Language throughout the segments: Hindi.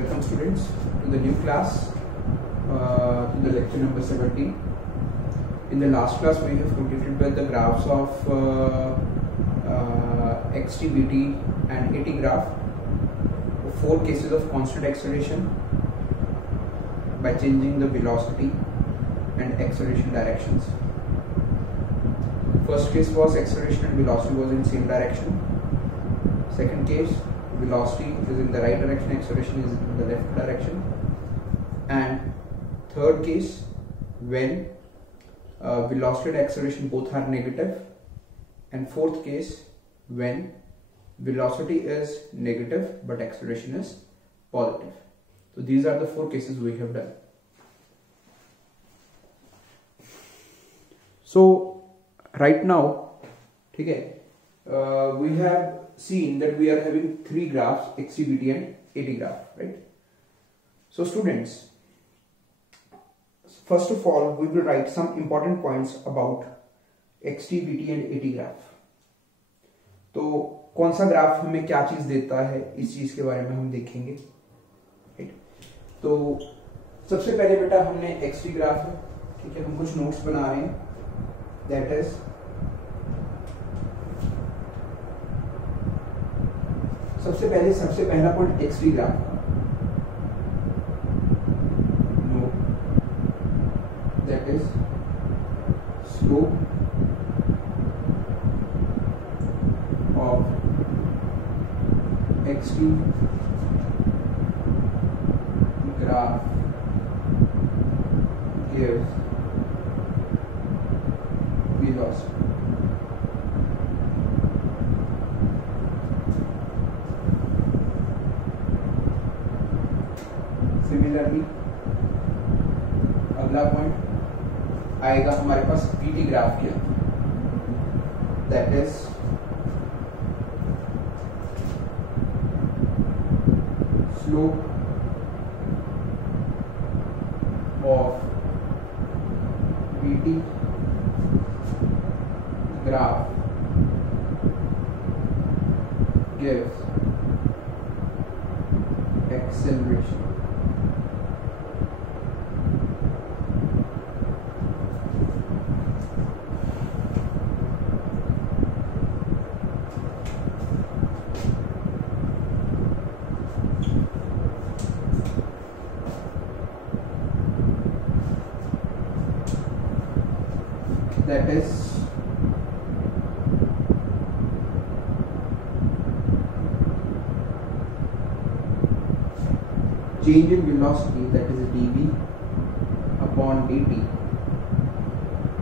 welcome students to the new class, to the lecture number 17. In the last class we have completed with the graphs of xt, vt and at graph, 4 cases of constant acceleration by changing the velocity and acceleration directions. First case was acceleration and velocity was in same direction. Second case, velocity is in the right direction, acceleration is in the left direction. And third case, when velocity and acceleration both are negative. And fourth case, when velocity is negative but acceleration is positive. So these are the 4 cases we have done. So right now, okay, we have seen that we are having 3 graphs, xt, vt and at graph, right? So students, first of all we will write some important points about xt, vt and at graph. तो कौन सा ग्राफ हमें क्या चीज देता है, इस चीज के बारे में हम देखेंगे, राइट? तो सबसे पहले बेटा हमने xt ग्राफ है, ठीक है, हम कुछ नोट्स बना रहे हैं, दैट इज सबसे पहला पॉइंट xt ग्राफ का, know that is slope of xt graph gives velocity. Similarly अगला पॉइंट आएगा हमारे पास vt ग्राफ के, that is slope of vt graph gives acceleration. That is change in velocity, that is dv upon dt,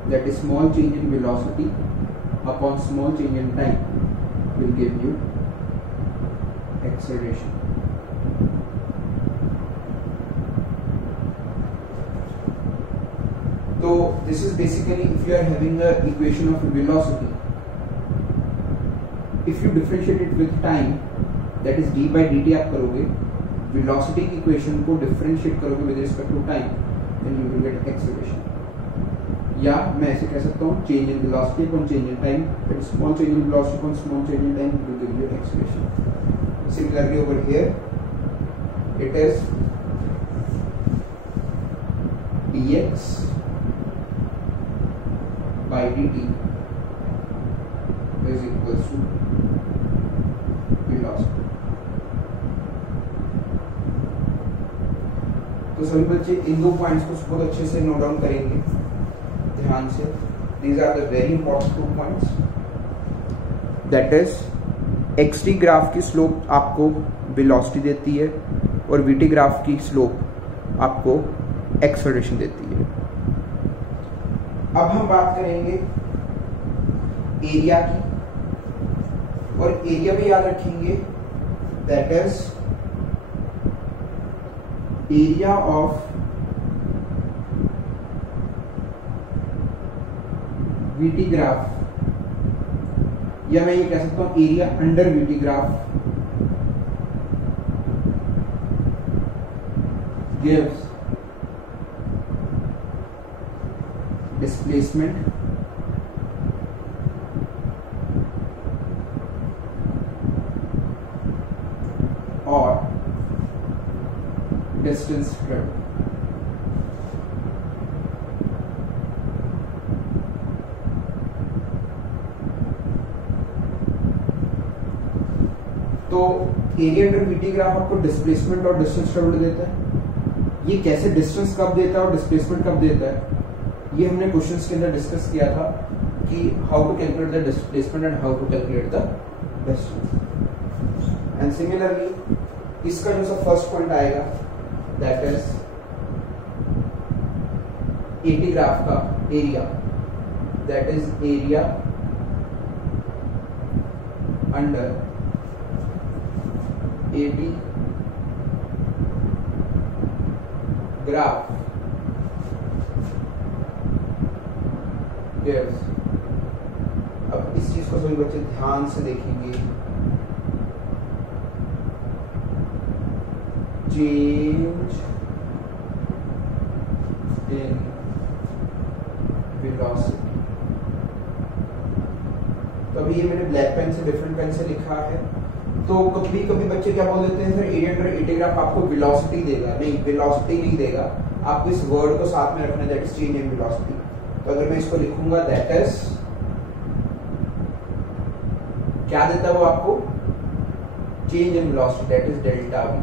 that is small change in velocity upon small change in time will give you acceleration. So this is basically if you are having a equation of velocity, if you differentiate it with time, that is d by dt आप करोगे, velocity की equation को differentiate करोगे with respect to time, then you will get acceleration. या मैं ऐसे कह सकता हूँ change in velocity upon change in time, that is small change in velocity upon small change in time will give you acceleration. Similarly over here, it is dx by dt is equals to velocity. तो सभी बच्चे इन 2 पॉइंट्स को बहुत अच्छे से नोट डाउन करेंगे ध्यान से. These are the very important 2 points. That is xt graph की स्लोप आपको वेलोसिटी देती है और vt ग्राफ की स्लोप आपको एक्सेलरेशन देती है. अब हम बात करेंगे एरिया की, और एरिया भी याद रखेंगे, that is area of VT graph, या मैं ये कह सकता हूं area under VT graph gives displacement or distance front. तो एरिया अंडर वीटी ग्राफ आपको डिस्प्लेसमेंट और डिस्टेंस ट्रेवल्ड देता है। ये कैसे डिस्टेंस कब देता है और डिस्प्लेसमेंट कब देता है, ये हमने क्वेश्चंस के अंदर डिस्कस किया था कि how to calculate the displacement and how to calculate the distance. And similarly इसका जो सा फर्स्ट पॉइंट आएगा दैट इज एटी ग्राफ का area, that is area under AT graph gives. अब इस चीज को सभी बच्चे ध्यान से देखेंगे, चेंज इन वेलोसिटी। तो अभी ये मैंने ब्लैक पेन से डिफरेंट पेन से लिखा है। तो कभी कभी बच्चे क्या बोल देते हैं sir area under AT graph आपको वेलोसिटी देगा, नहीं वेलोसिटी नहीं देगा, आपको इस वर्ड को साथ में रखना that is change in velocity. तो अगर मैं इसको लिखूंगा दैट इज क्या देता है वो आपको, change in velocity that is delta V.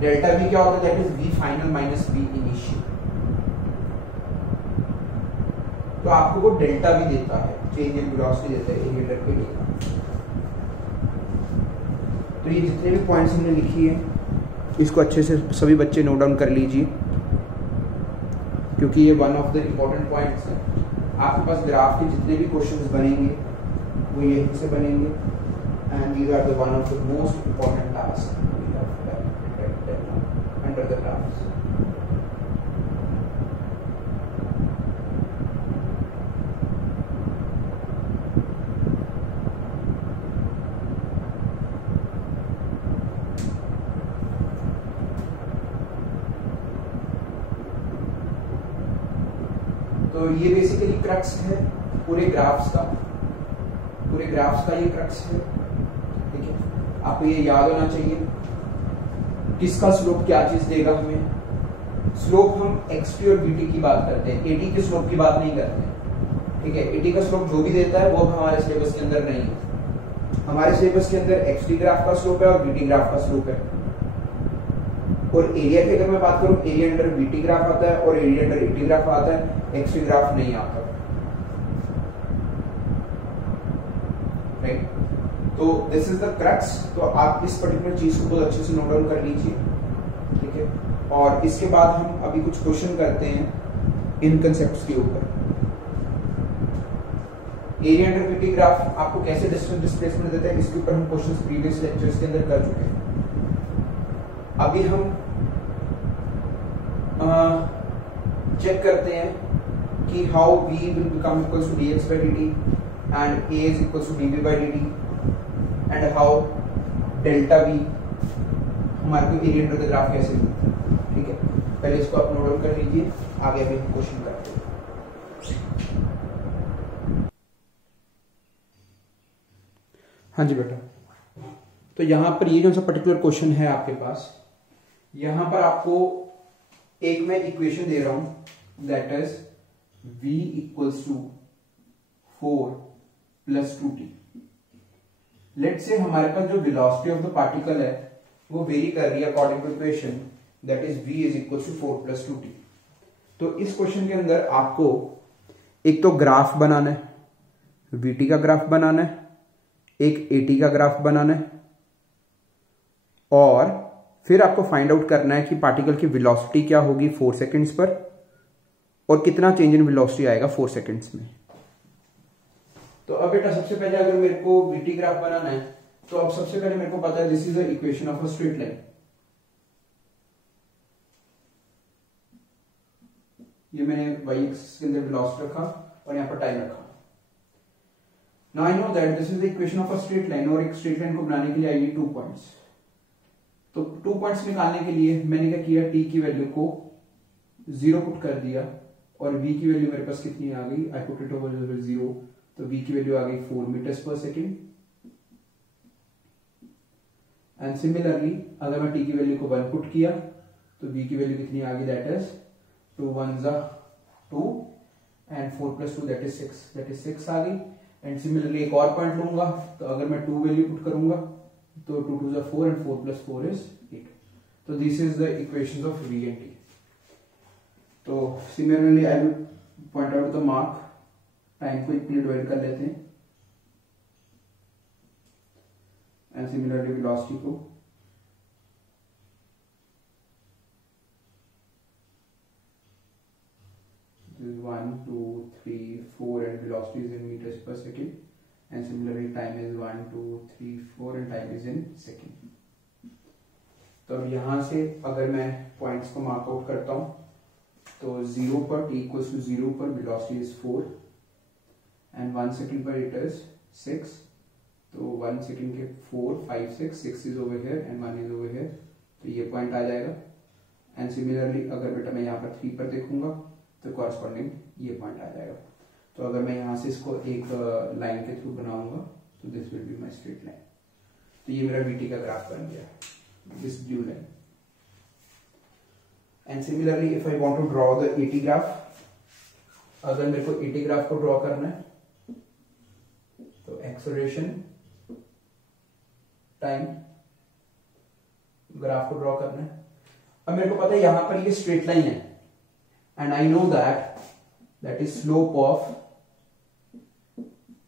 Delta V क्या होता है, that is V final minus V initial. तो आपको वो डेल्टा वी देता है, चेंज इन वेलोसिटी देता है एरिया अंडर एटी ग्राफ। तो ये जितने भी पॉइंट्स हमने लिखी है इसको अच्छे से सभी बच्चे नोट डाउन कर लीजिए, क्योंकि ये one of the important points है। आपके पास ग्राफ के जितने भी क्वेश्चंस बनेंगे वो यहीं से बनेंगे and these are the one of the most important task under the graphs. तो ये बेसिकली क्रक्स है पूरे ग्राफ्स का, पूरे ग्राफ्स का ये क्रक्स है। ठीक है, आपको ये याद होना चाहिए किसका स्लोप क्या चीज देगा हमें। स्लोप हम एक्सटी और बीटी की बात करते हैं, एटी के स्लोप की बात नहीं करते हैं। ठीक है, एटी का स्लोप जो भी देता है वो हमारे सिलेबस के अंदर नहीं है। हमारे सिलेबस के अंदर एक्सटी ग्राफ का स्लोप है और बीटी ग्राफ का स्लोप है। और एरिया की अगर मैं बात करूं, एरिया अंडर बीटी ग्राफ आता है और एरिया अंडर एटी ग्राफ आता है, एक्सटी ग्राफ नहीं आता। राइट, तो दिस इज द क्रक्स। तो आप इस पर्टिकुलर चीज को बहुत अच्छे से नोट डाउन कर लीजिए। ठीक है, और इसके बाद हम अभी कुछ क्वेश्चन करते हैं इन कंसेप्ट्स के ऊपर। एरिया अंडर बीटी ग्राफ आपको कैसे डिस्टेंस डिस्प्लेसमेंट देता है, इसके ऊपर हम क्वेश्चंस प्रीवियस लेक्चर्स के अंदर कर चुके हैं। अभी हम चेक करते हैं कि how v will become equals to dx by dt and a is equals to dv by dt and how delta v हमारे को एरिया अंडर द ग्राफ कैसे मिलता है। ठीक है, पहले इसको आप नोट डाउन कर लीजिए, आगे अभी हम क्वेश्चन करते हैं। हाँ जी बेटा, तो यहां पर ये जो सा पर्टिकुलर क्वेश्चन है आपके पास, यहां पर आपको एक मैं इक्वेशन दे रहा हूं that is v equals to 4 plus 2t। Let say हमारे पास जो वेलोसिटी ऑफ द पार्टिकल है वो वेरी कर रही है according to equation that is v is equals to 4 plus 2t। तो इस क्वेश्चन के अंदर आपको एक तो ग्राफ बनाना है, vt का ग्राफ बनाना है, एक at का ग्राफ बनाना है, और फिर आपको फाइंड आउट करना है कि पार्टिकल की वेलोसिटी क्या होगी 4 सेकंड्स पर और कितना चेंज इन वेलोसिटी आएगा 4 सेकंड्स में। तो अब बेटा सबसे पहले अगर मेरे को वीटी ग्राफ बनाना है तो अब सबसे पहले मेरे को पता है this is the equation of a straight line. ये मैंने y एक्सिस के अंदर वेलोसिटी रखा और यहां पर टाइम रखा। Now I know that this is the equation of a straight line, और एक स्ट्रेट लाइन को बनाने के लिए आई नीड 2 पॉइंट्स। तो 2 पॉइंट्स निकालने के लिए मैंने क्या किया, t की वैल्यू को 0 पुट कर दिया और v की वैल्यू मेरे पास कितनी आ गई, आई पुट इट ओवर 0, तो v की वैल्यू आ गई 4 metres per second and similarly अगर मैं टी की वैल्यू को 1 पुट किया तो v की वैल्यू कितनी आ गई, that is 2 1 2 and 4 + 2 that is 6, that is 6 आ गई। एंड सिमिलरली एक और पॉइंट लूंगा, तो अगर मैं 2 वैल्यू पुट करूंगा तो 2 2 4 एंड 4 + 4 इज 8। तो this is the equations of v and t। तो similarly I will point out the mark, time को इक्वली डिवाइड कर लेते हैं एंड सिमिलरली वेलोसिटी को this is 1 2 3 4 and velocity is in meters per second, and similarly time is 1 2 3 4 and time is in second। तो अब यहां से अगर मैं पॉइंट्स को मार्क आउट करता हूं तो 0 पर t equals to 0 पर velocity is 4 and 1 second पर it is 6। तो 1 second के 4 5 6 6 is over here and 1 is over here, तो ये पॉइंट आ जाएगा। एंड सिमिलरली अगर बेटा मैं यहाँ पर 3 पर देखूंगा तो कॉरस्पॉन्डिंग ये पॉइंट आ जाएगा। तो अगर मैं यहाँ से इसको एक लाइन के थ्रू बनाऊंगा तो this will be my straight line. तो ये मेरा वीटी का ग्राफ बन गया, this blue line. And similarly if I want to draw the AT graph, अगर मेरे को एटी ग्राफ को ड्रॉ करना है तो एक्सेलरेशन टाइम ग्राफ को ड्रॉ करना है। अब मेरे को पता है यहां पर ये स्ट्रेट लाइन है and I know that is slope of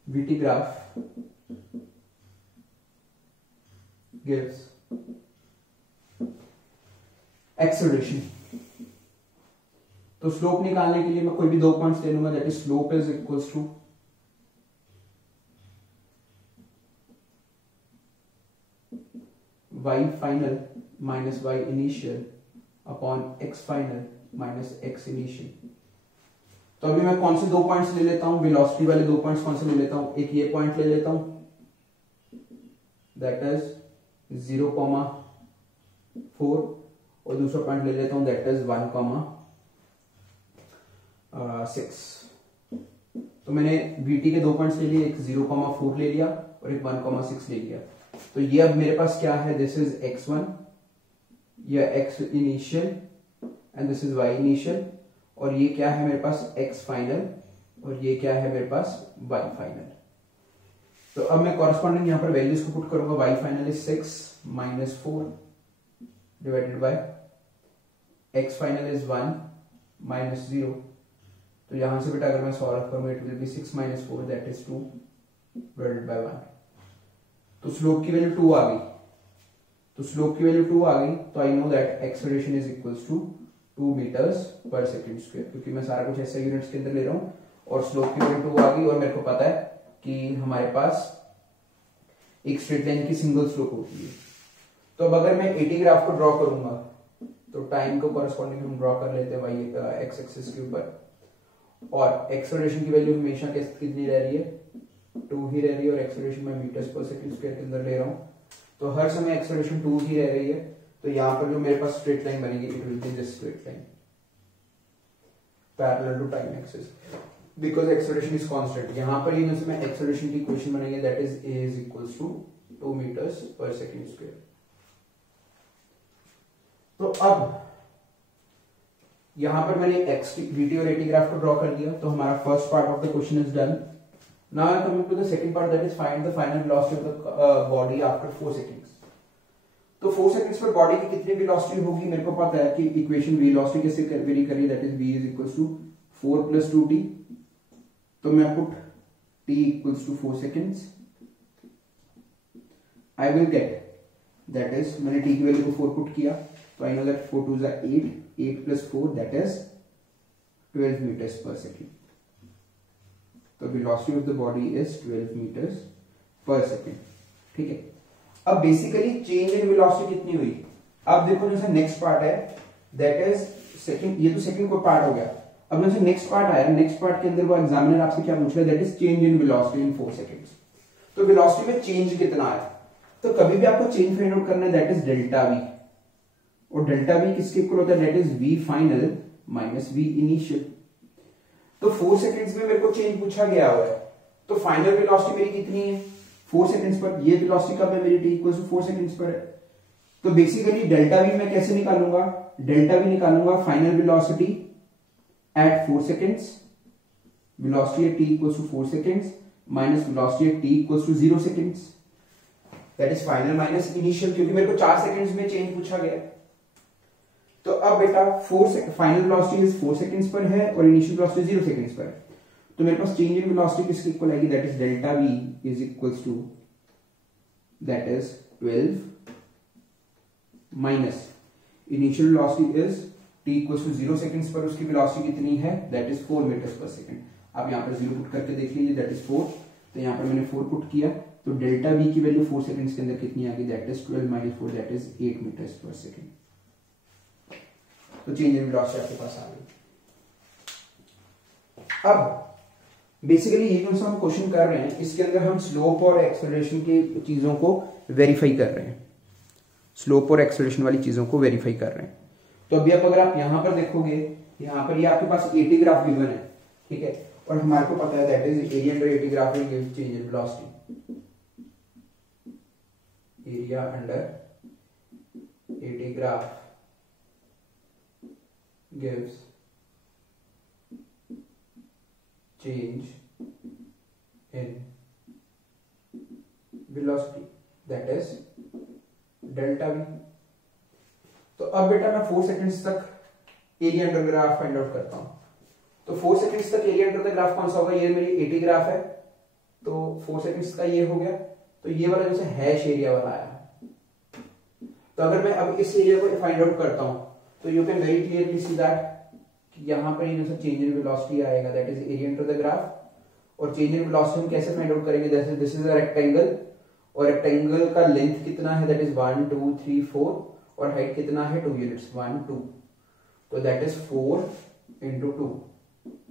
VT graph gives acceleration। तो स्लोप निकालने के लिए मैं कोई भी दो पॉइंट्स ले लूंगा, that is slope is equals to y final minus y initial upon x final minus x initial. तो अभी मैं कौन से दो पॉइंट्स ले लेता हूं, वेलोसिटी वाले दो पॉइंट्स कौन से ले लेता हूं, एक ये पॉइंट ले लेता हूं दैट इज 0,4 और दूसरा पॉइंट ले लेता हूं दैट इज 1,6। तो मैंने वीटी के दो पॉइंट्स ले लिए, एक 0,4 ले लिया और एक 1,6 ले लिया। तो ये अब मेरे पास क्या है, दिस इज x1 या x initial and this is y initial, और ये क्या है मेरे पास x फाइनल और ये क्या है मेरे पास y फाइनल। तो अब मैं कॉरस्पॉन्डिंग यहां पर वैल्यूज को पुट करूंगा, y final is 6 - 4 divided by x final is 1 - 0। तो यहां से बेटा अगर मैं सॉल्व करूंगा it will B 6 - 4 that is 2 divided by 1। तो स्लोप की वैल्यू 2 आ गई, तो स्लोप की वैल्यू 2 आ गई, तो I know that acceleration is equals to 2 metres per second square, क्योंकि मैं सारा कुछ ऐसे यूनिट्स के अंदर ले रहा हूं और स्लोप की वैल्यू 2 आ गई। और मेरे को पता है कि हमारे पास एक स्ट्रेट लाइन की सिंगल स्लोप होती है। तो अब अगर मैं एटी ग्राफ को ड्रॉ करूंगा तो टाइम को कॉरस्पॉन्डिंग हम ड्रॉ कर लेते हैं एक्स एक्सिस के ऊपर, और एक्सेलरेशन की वैल्यू हमेशा कितनी रह रही है, 2 ही रह रही है, और एक्सेलरेशन मैं मीटर्स पर सेकंड स्क्वायर के अंदर ले रहा हूं, तो हर समय एक्सेलरेशन 2 ही रह रही है। तो यहां पर जो मेरे पास स्ट्रेट लाइन बनेगी it will be this straight line parallel to time axis, because acceleration is constant. यहां पर ही मैं एक्सेलरेशन की इक्वेशन बनेगी that is a is equals to 2 metres per second square. तो अब यहां पर मैंने एक्स वीटी और एटी ग्राफ को ड्रॉ कर दिया, तो हमारा first part of the question is done. Now I coming to the second part that is find the final velocity of the body after 4 seconds. तो 4 सेकंड्स पर बॉडी की कितनी वेलोसिटी होगी, मेरे को पता है कि इक्वेशन वेलोसिटी कैसे वेरी करी, that is v is equals to 4 + 2t। तो मैं put t equals to 4 seconds, I will get that is, मैंने t की वैल्यू को 4 पुट किया, तो I know that 4 2 is 8, 8 + 4 that is 12 metres per second. तो velocity of the body is 12 metres per second. ठीक है, अब बेसिकली चेंज इन वेलोसिटी कितनी हुई। अब देखो जैसे नेक्स्ट पार्ट है दैट इज सेकंड, ये तो सेकंड को पार्ट हो गया। अब जैसे नेक्स्ट पार्ट आया, नेक्स्ट पार्ट के अंदर वो एग्जामिनर आपसे क्या पूछ रहा है, that is change in velocity in 4 seconds. तो वेलोसिटी में चेंज कितना है, तो कभी भी आपको चेंज फाइंड आउट करना है, दैट इज डेल्टा वी, और डेल्टा वी किसके इक्वल होता है, that is V final minus V initial. तो 4 सेकंड्स में मेरे को चेंज पूछा गया हुआ है, तो फाइनल वेलोसिटी मेरी कितनी है 4 सेकंड्स पर, ये वेलोसिटी कब है मेरी t इक्वल टू 4 सेकंड्स पर है। तो बेसिकली डेल्टा वी मैं कैसे निकालूंगा, डेल्टा वी निकालूंगा final velocity at 4 seconds, velocity at t equals to 4 seconds minus velocity at t equals to 0 seconds, that is final minus initial, क्योंकि मेरे को 4 सेकेंड्स में चेंज पूछा गया। तो अब बेटा फाइनल वेलोसिटी इज 4 सेकेंड्स पर है और इनिशियल वेलोसिटी 0 सेकेंड्स पर है, तो मेरे पास चेंज इन वेलोसिटी किसके इक्वल आएगी, that is delta V is equals to that is 12 minus initial velocity is t equals to 0 seconds पर उसकी वेलोसिटी कितनी है, that is 4 metres per second. आप यहाँ पर 0 पुट करके देख लीजिए, दैट इज 4, तो यहाँ पर मैंने 4 पुट किया, तो डेल्टा v की वैल्यू 4 सेकेंड्स के अंदर कितनी आ गई, that is 12 minus 4, that is 8 metres per second. तो चेंज इन वेलोसिटी आपके पास आ गई। अब बेसिकली ये जो हम क्वेश्चन कर रहे हैं इसके अंदर हम स्लोप और एक्सेलरेशन की चीजों को वेरीफाई कर रहे हैं, स्लोप और एक्सेलरेशन वाली चीजों को वेरीफाई कर रहे हैं। तो अभी अगर आप यहां पर देखोगे, यहां पर ये आपके पास 80 ग्राफ गिवन है, ठीक है, और हमारे को पता है that is area under 80 graph will give change in velocity, area under 80 graph gives change in velocity, that is delta v। तो अब बेटा मैं 4 सेकेंड्स तक area under graph find out करता हूं। तो 4 सेकेंड्स तक एरिया अंडर द ग्राफ कौन सा होगा, ये मेरी 80 ग्राफ है, तो 4 सेकेंड्स का ये हो गया, तो ये वाला जैसे हैश एरिया वाला आया। तो अगर मैं अब इस एरिया को फाइंड आउट करता हूं तो you can very clearly see that कि यहां पर ये चेंज इन वेलोसिटी आएगा, that is area into the graph. और चेंज इन वेलोसिटी हम कैसे फाइंड आउट करेंगे, जैसे दिस इज अ रेक्टेंगल और रेक्टेंगल का लेंथ कितना है, दैट इज 1 2 3 4 और हाइट कितना है 2 यूनिट्स 1 2, तो that is 4 into 2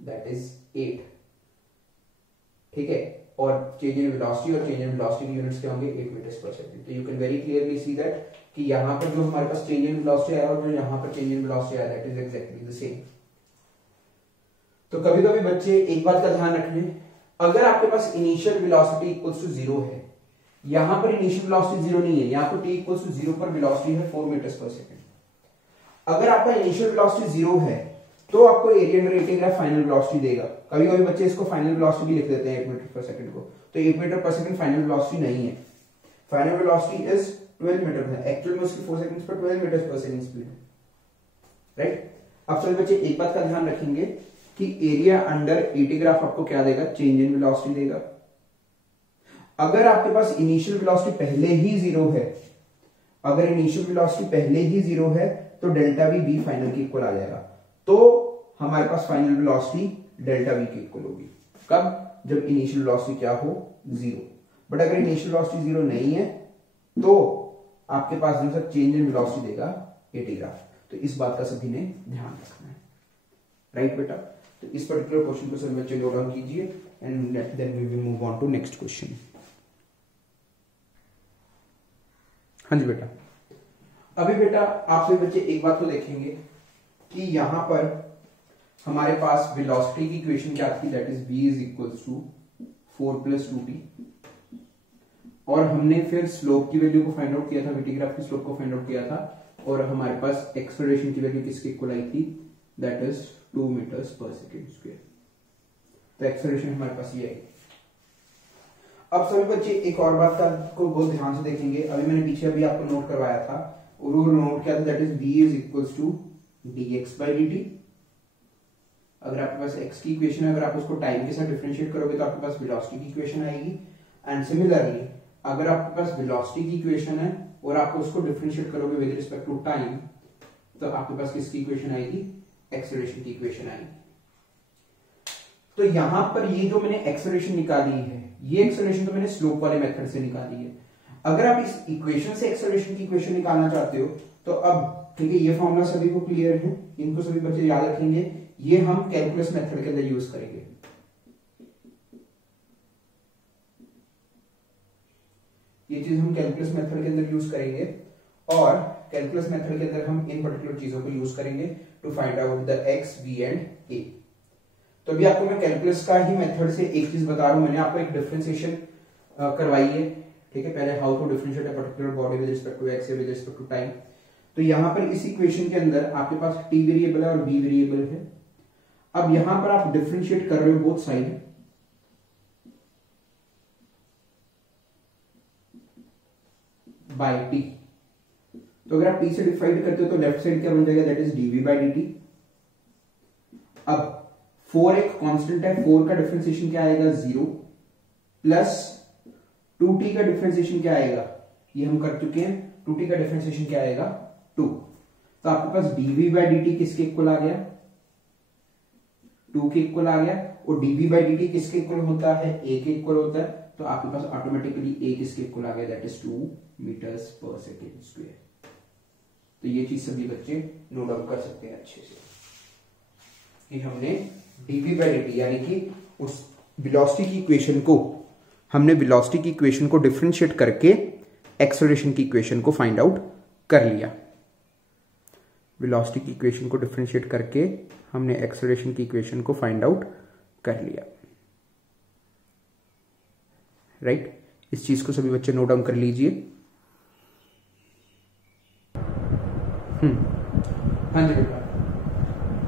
that is 8, ठीक है। और चेंज इन वेलोसिटी और चेंज इन वेलोसिटी के यूनिट्स क्या होंगे 8 मीटर्स पर सेकंड। तो you can very clearly see that कि यहां पर जो हमारे पास चेंज इन वेलोसिटी आया और जो यहां पर चेंज इन वेलोसिटी आया that is exactly the same. तो कभी कभी बच्चे एक बात का ध्यान रखें, अगर आपके पास इनिशियल वेलोसिटी इक्वल्स टू 0 है, यहां पर इनिशियल वेलोसिटी 0 नहीं है, यहां पर t इक्वल्स टू 0 पर वेलोसिटी है 4 मीटर्स पर सेकंड। अगर आपका इनिशियल वेलोसिटी 0 है तो आपको area under 80 graph final velocity देगा। कभी कभी बच्चे इसको फाइनल वेलोसिटी भी लिख देते हैं 8 मीटर पर सेकंड को, तो 8 मीटर पर सेकंड फाइनल वेलोसिटी नहीं है, फाइनल वेलोसिटी इज 12 मीटर है, एक्चुअल में उसकी 4 सेकंड्स पर 12 मीटर पर सेकंड स्पीड है, राइट। अब सभी बच्चे एक बात का ध्यान रखेंगे कि एरिया अंडर 80 ग्राफ आपको क्या देगा, चेंज इन वेलोसिटी देगा। अगर आपके पास इनिशियल वेलोसिटी पहले ही 0 है, अगर इनिशियल वेलोसिटी पहले ही 0 है तो डेल्टा वी बी फाइनल के इक्वल आ जाएगा, तो हमारे पास फाइनल वेलोसिटी डेल्टा वी के इक्वल होगी। कब, जब इनिशियल वेलोसिटी क्या हो 0। बट अगर इनिशियल वेलोसिटी 0 नहीं है तो आपके पास जो सा चेंज इन वेलोसिटी देगा 80 ग्राफ। तो इस बात का सभी ने ध्यान रखना है, राइट बेटा। तो इस पर्टिकुलर क्वेश्चन को सभी बच्चे नोट डाउन कीजिए and then we will move on to next question. हाँ जी बेटा, अभी बेटा आप सभी बच्चे एक बात तो देखेंगे कि यहां पर हमारे पास वेलोसिटी की इक्वेशन क्या थी, that is v is equals to 4 + 2t, और हमने फिर स्लोप की वैल्यू को फाइंड आउट किया था, वीटी ग्राफ की स्लोप को फाइंड आउट किया था, और हमारे पास एक्सेलरेशन की वैल्यू किसके इक्वल आई थी, that is 2 metres per second square. तो एक्सेलरेशन हमारे पास ये है। अब सभी बच्चे एक और बात का को बहुत ध्यान से देखेंगे, अभी मैंने पीछे अभी आपको नोट करवाया था और वो नोट क्या था, that is v is equals to dx/dt। अगर आपके पास x की इक्वेशन है, अगर आप उसको टाइम के साथ डिफरेंशिएट करोगे तो आपके पास वेलोसिटी की इक्वेशन आएगी। एंड सिमिलरली अगर आपके पास वेलोसिटी की इक्वेशन है और आप उसको डिफरेंशिएट करोगे विद रिस्पेक्ट टू टाइम, तो आपके पास किसकी इक्वेशन आएगी, एक्सेलरेशन की इक्वेशन आएगी। तो यहां पर ये जो मैंने एक्सेलरेशन निकाली है, ये एक्सेलरेशन तो मैंने स्लोप वाले मेथड से निकाली है। अगर आप इस इक्वेशन से एक्सेलरेशन की इक्वेशन निकालना चाहते हो तो अब ठीक है, ये फॉर्मूला सभी को क्लियर है, इनको सभी बच्चे याद रखेंगे, ये हम कैलकुलस मेथड के अंदर यूज करेंगे। ये चीज हम कैलकुलस मेथड के अंदर यूज करेंगे, और कैलकुलस मेथड के अंदर हम इन पर्टिकुलर चीजों को यूज करेंगे to find out the x, b and a। तो अभी आपको मैं कैलकुलस का ही मेथड से एक चीज बता रहा हूं, मैंने आपको एक डिफरेंशिएशन करवाई है ठीक है, पहले how to differentiate a particular body with respect to X with respect to time. तो यहां पर इस इक्वेशन के अंदर आपके पास t वेरिएबल है और b वेरिएबल है। अब यहां पर आप डिफरेंशिएट कर रहे हो बोथ साइड, बाय t। तो अगर आप t से डिवाइड करते हो तो लेफ्ट साइड क्या बन जाएगा, that is dv by dt। अब 4 एक कांस्टेंट है, 4 का डिफरेंशिएशन क्या आएगा 0 प्लस 2t का डिफरेंशिएशन क्या आएगा, ये हम कर चुके हैं, 2t का डिफरेंशिएशन क्या आएगा 2। तो आपके पास dv बाय dt किसके इक्वल आ गया, 2 के इक्वल आ गया। और dv बाय dt किसके इक्वल होता है, a के इक्वल होता है। तो आपके पास ऑटोमेटिकली a किसके इक्वल आ गया, that is 2 metres per second square. तो ये चीज सभी बच्चे नोट डाउन कर सकते हैं अच्छे से कि हमने dv बाय dt यानी कि उस वेलोसिटी की इक्वेशन को, हमने वेलोसिटी की इक्वेशन को डिफरेंशिएट करके एक्सेलरेशन की इक्वेशन को फाइंड आउट कर लिया। वेलोसिटी की इक्वेशन को डिफरेंशिएट करके हमने एक्सेलरेशन की इक्वेशन को फाइंड आउट कर लिया, राइट। इस चीज को सभी बच्चे नोट डाउन कर लीजिए। हाँ जी बेटा,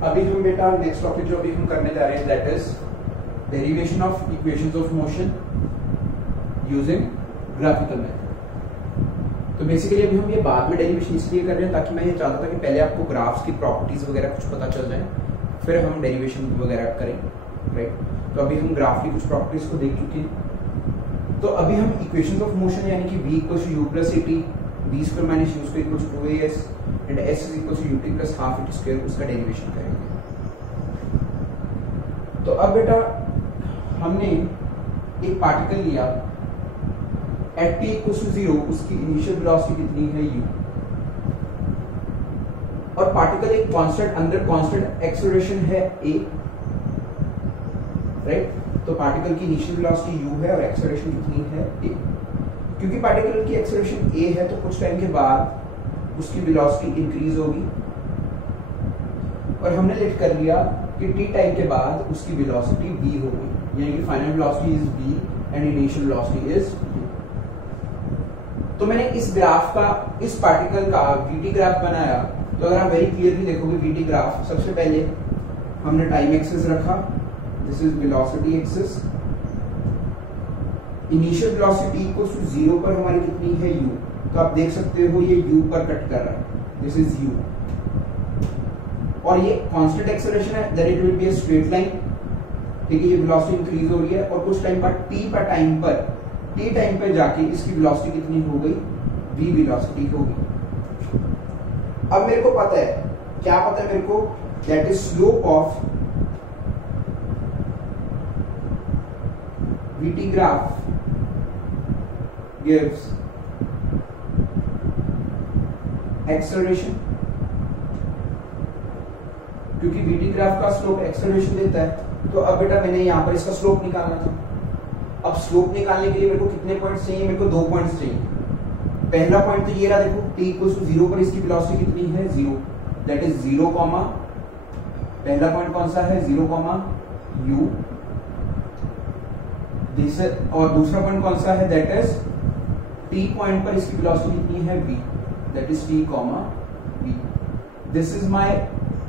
अभी हम बेटा नेक्स्ट टॉपिक जो अभी हम करने जा रहे हैं that is derivation of equations of motion using graphical method. तो बेसिकली अभी हम ये बाद में डेरिवेशन इसलिए कर रहे हैं ताकि मैं ये चाहता था कि पहले आपको ग्राफ्स की प्रॉपर्टीज वगैरह कुछ पता चल जाए, फिर हम डेरिवेशन वगैरह करें, राइट। तो अभी हम ग्राफ की कुछ प्रॉपर्टीज को देख चुके हैं। तो अभी हम इक्वेशंस ऑफ मोशन यानी कि v equals to u plus at, b square minus u square equals to 2as and s is equals to ut plus half at square, उसका डेरिवेशन करेंगे। तो अब बेटा हमने एक पार्टिकल लिया at t इक्वल्स टू 0, उसकी इनिशियल वेलोसिटी कितनी है u, और पार्टिकल एक कांस्टेंट अंदर कांस्टेंट एक्सेलरेशन है a, राइट। तो पार्टिकल की इनिशियल वेलोसिटी u है और एक्सेलरेशन कितनी है a। क्योंकि पार्टिकल की एक्सेलरेशन a है तो कुछ टाइम के बाद उसकी वेलोसिटी इंक्रीज होगी, और हमने लिख कर लिया कि t टाइम के बाद उसकी वेलोसिटी v होगी, यानी कि final velocity is v and initial velocity is u। तो मैंने इस ग्राफ का, इस पार्टिकल का vt ग्राफ बनाया। तो अगर आप वेरी क्लियरली देखोगे vt ग्राफ, सबसे पहले हमने टाइम एक्सिस रखा, this is velocity axis. Initial velocity equals to 0 पर हमारी कितनी है u, तो आप देख सकते हो ये u पर कट कर रहा है, दिस इज u। और ये कांस्टेंट एक्सेलरेशन है, that it will be a straight line, ठीक है। ये वेलोसिटी इंक्रीज हो रही है और कुछ टाइम बाद t टाइम पर जाके इसकी वेलोसिटी कितनी हो गई, v वेलोसिटी होगी। अब मेरे को पता है, क्या पता है मेरे को, that is slope of vt graph gives acceleration, क्योंकि vt ग्राफ का स्लोप एक्सेलरेशन देता है। तो अब बेटा मैंने यहां पर इसका स्लोप निकालना था। अब स्लोप निकालने के लिए मेरे को कितने पॉइंट्स चाहिए, मेरे को 2 पॉइंट्स चाहिए। पहला पॉइंट तो ये रहा, देखो t इक्वल्स टू 0 पर इसकी वेलोसिटी कितनी है 0, दैट इज 0 कॉमा, पहला पॉइंट कौन सा है 0 कॉमा u, और दूसरा पॉइंट कौन सा है, दैट इज t पॉइंट पर इसकी वेलोसिटी कितनी है v, that is t comma v। This is my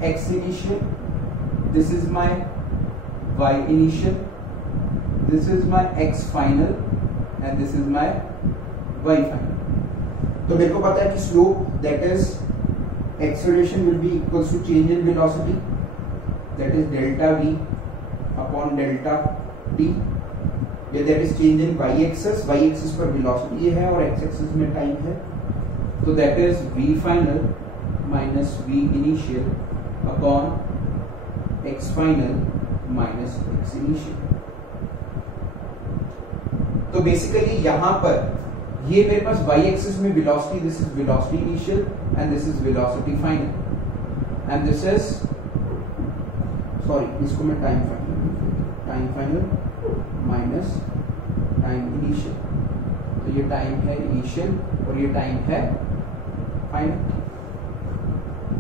x initial, this is my y initial, this is my x final and this is my y final. तो मेरे को पता है कि slope that is acceleration will be equals to change in velocity, that is delta v upon delta t, या that is change in y axis पर वेलोसिटी है और x एक्सिस में टाइम है। तो that is v final minus v initial upon x final minus x initial. तो बेसिकली यहां पर ये मेरे पास y एक्सिस में velocity, this is velocity initial and this is velocity final and this is, sorry इसको मैं time final minus time initial. तो ये टाइम है इनिशियल और ये टाइम है फाइनल,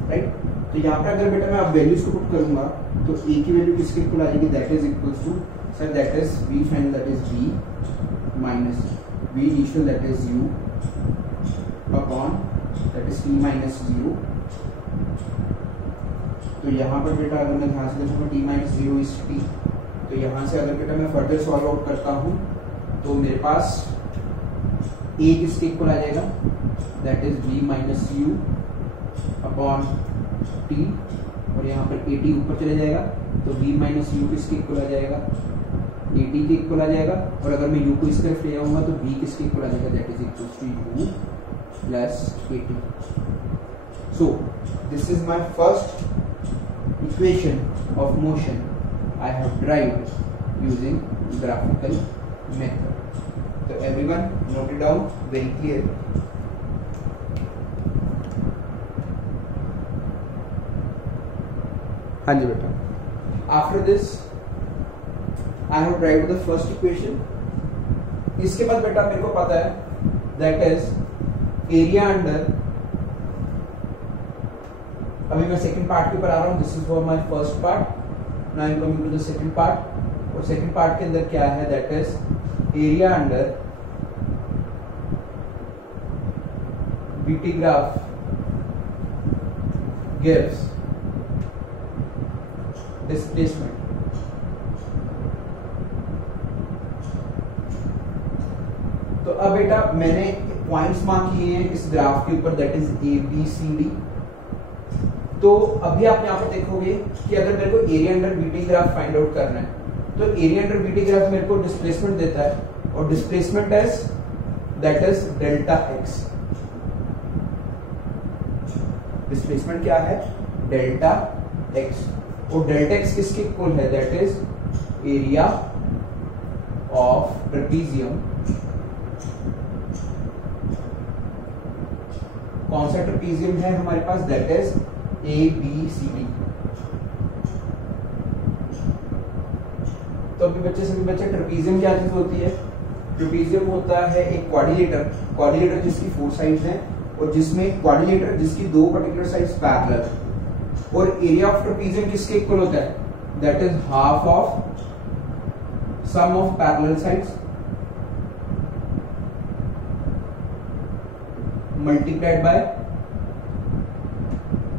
राइट। तो यहाँ पर अगर बेटा मैं अब वैल्यूज को पुट करूंगा तो a की वैल्यू किसके इक्वल आ जाएगी, that is equals to, sir that is v final, that is v minus v initial that is u upon that is t minus 0. तो यहाँ पर बेटा अगर मैं ध्यान से देखूँ t minus 0 is t, तो यहाँ से अगर बेटा मैं फर्दर सॉल्व आउट करता हूँ तो मेरे पास a किसके इक्वल आ जाएगा, that is v minus u upon t, और यहाँ पर a t ऊपर चले जाएगा तो v माइनस u किसके इक्वल आ जाएगा, a t के इक्वल आ जाएगा, और अगर मैं u को इस तरफ ले आऊंगा तो v किसके इक्वल आ जाएगा, that is equal to u plus a t. So this is my first equation of motion I have derived using graphical method. So everyone note it down, very clear. हाँ जी बेटा. After this, I have derived the first equation. इसके बाद बेटा मेरे को पता है that is area under. अभी मैं सेकंड पार्ट के ऊपर आ रहा हूँ. This is for my first part. Now I'm coming to the second part. और second part के अंदर क्या है, that is area under BT graph gives displacement. तो अब बेटा मैंने पॉइंट्स मार्क किए हैं इस ग्राफ के ऊपर, that is A B C D. तो अभी आप यहाँ पर देखोगे कि अगर मेरे को area under VT graph find out करना है तो एरिया अंडर बीटी ग्राफ मेरे को डिस्प्लेसमेंट देता है, और displacement is that is delta x. Displacement क्या है, डेल्टा एक्स, और डेल्टा एक्स किसके इक्वल है, that is area of trapezium. कौन सा ट्रेपीजियम है हमारे पास, that is A B C D. तो अभी बच्चे सभी बच्चे ट्रेपीजियम क्या चीज होती है, ट्रेपीजियम होता है एक क्वाड्रिलेटर, क्वाड्रिलेटर जिसकी 4 साइड्स हैं, और जिसमें क्वाड्रिलेटर जिसकी 2 पर्टिकुलर साइड्स पैरेलल, और एरिया ऑफ ट्रेपीजियम किसके इक्वल होता है, that is half of sum of parallel sides multiplied by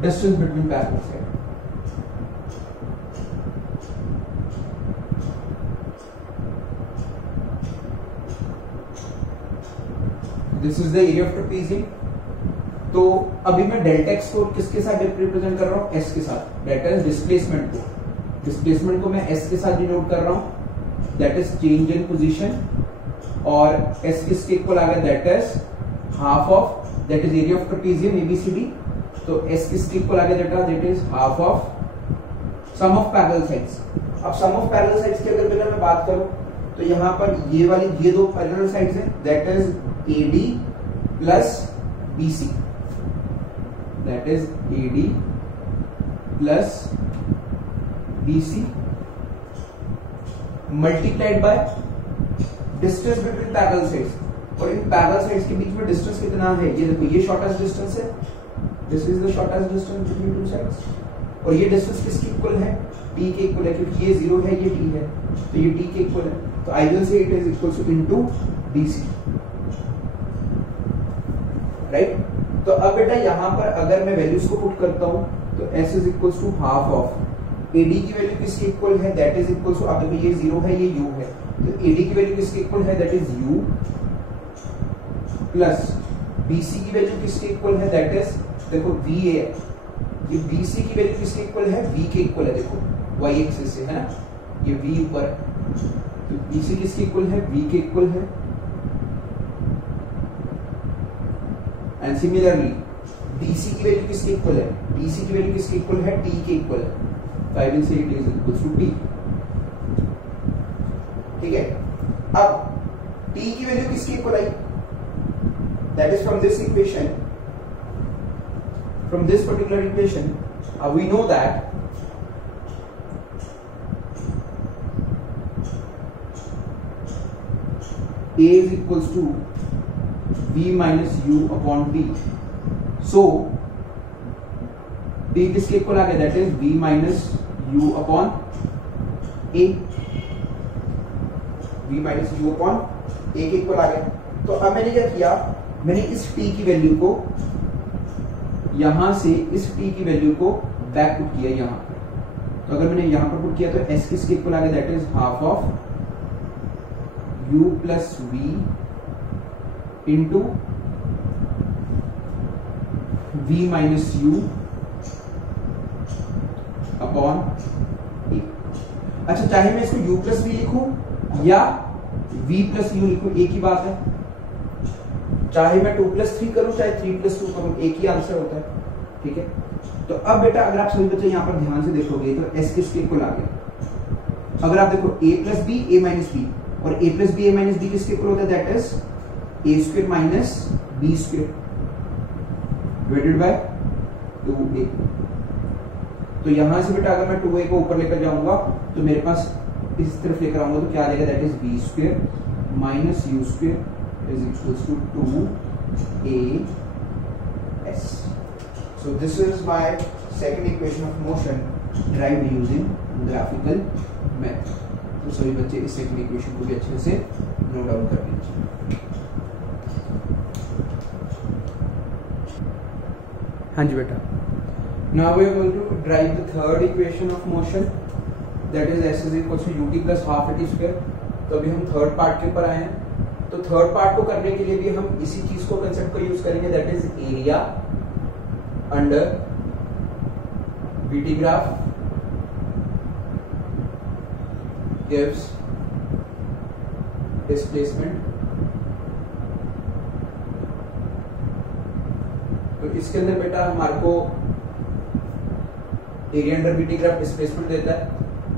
distance between parallel sides. This is the area of trapezium. तो अभी मैं डेल्टा एक्स को किसके साथ रिप्रेजेंट कर रहा हूँ, एस के साथ, दैट इज डिस्प्लेसमेंट को. डिस्प्लेसमेंट को मैं एस के साथ डिनोट कर रहा हूँ, that is change in position, और एस किसके इक्वल आ गया, that is half of that is area of trapezium ABCD. तो एस किसके इक्वल आ गया बेटा, that is half of sum of parallel sides. अब सम ऑफ पैरेलल साइड्स की अगर बेटा मैं बात करूं तो यहाँ पर ये वाली ये 2 पैरेलल साइड्स हैं, that is AD plus BC, that is AD plus BC multiplied by distance between parallel sides. और इन पैरेलल साइड्स के बीच में डिस्टेंस कितना है, ये देखो, ये शॉर्टेस्ट डिस्टेंस है, this is the shortest distance between two sides, और ये डिस्टेंस किसके इक्वल है, t के इक्वल है, क्योंकि ये 0 है ये t है, तो ये t के इक्वल है. तो I will say it is equal to into bc, right. तो अब बेटा यहाँ पर अगर मैं वैल्यूज को पुट करता हूँ तो s is equal to half of AD की वैल्यू किसके इक्वल है, दैट इज इक्वल टू, अब देखो ये 0 है ये u है, तो AD की वैल्यू किसके इक्वल है, that is u plus BC की वैल्यू किसके इक्वल है, दैट इज, देखो VA, ये BC की वैल्यू किसके इक्वल है, V के इक्वल है, देखो y एक्सिस से है ना, ये V ऊपर, तो BC किसके इक्वल है, V के इक्वल है. एंड सिमिलरली DC की वैल्यू किसके इक्वल है, DC की वैल्यू किसके इक्वल है, T के इक्वल है. तो I will say it is equal to T. ठीक है. अब T की वैल्यू किसके इक्वल आई, that is from this equation, from this particular equation, we know that A is equals to V minus U upon D. So D किसके इक्वल आ गया, that is V minus U upon A. V minus U upon A के इक्वल आ गया. तो अब मैंने क्या किया, मैंने इस t की वैल्यू को यहां से इस t की वैल्यू को बैक पुट किया यहां पर। तो अगर मैंने यहां पर पुट किया तो s किसके इक्वल आ गया, that is half of u plus v into v minus u upon a। अच्छा, चाहे मैं इसको u प्लस v लिखूं या v प्लस u लिखूं, एक ही बात है। चाहे मैं 2 प्लस 3 करूं चाहे 3 प्लस 2 करूं, एक ही आंसर होता है। ठीक है, तो अब बेटा अगर आप सभी बच्चे यहां पर ध्यान से देखोगे तो s किसके इक्वल आ गया। अगर आप देखो a plus b a minus b, और a plus b a minus b किसके इक्वल होता है, that is a square minus b square divided by 2a। तो यहां से बेटा अगर मैं 2a को ऊपर लेकर जाऊंगा तो मेरे पास इस तरफ लेकर आऊंगा तो क्या आ जाएगा, that is b square minus u square is equals to 2as. So this is my second equation of motion derived using graphical method. तो सभी बच्चे इस सेकंड इक्वेशन को भी अच्छे से नोट डाउन कर लीजिए। हाँ जी बेटा, now we are going to derive the third equation of motion, that is s is equals to ut plus half at square। तो अभी हम थर्ड पार्ट के ऊपर आए हैं। तो थर्ड पार्ट को करने के लिए भी हम इसी चीज को कंसेप्ट को यूज करेंगे, that is area under VT graph gives displacement. तो इसके अंदर बेटा हमारे को area under VT graph displacement देता है,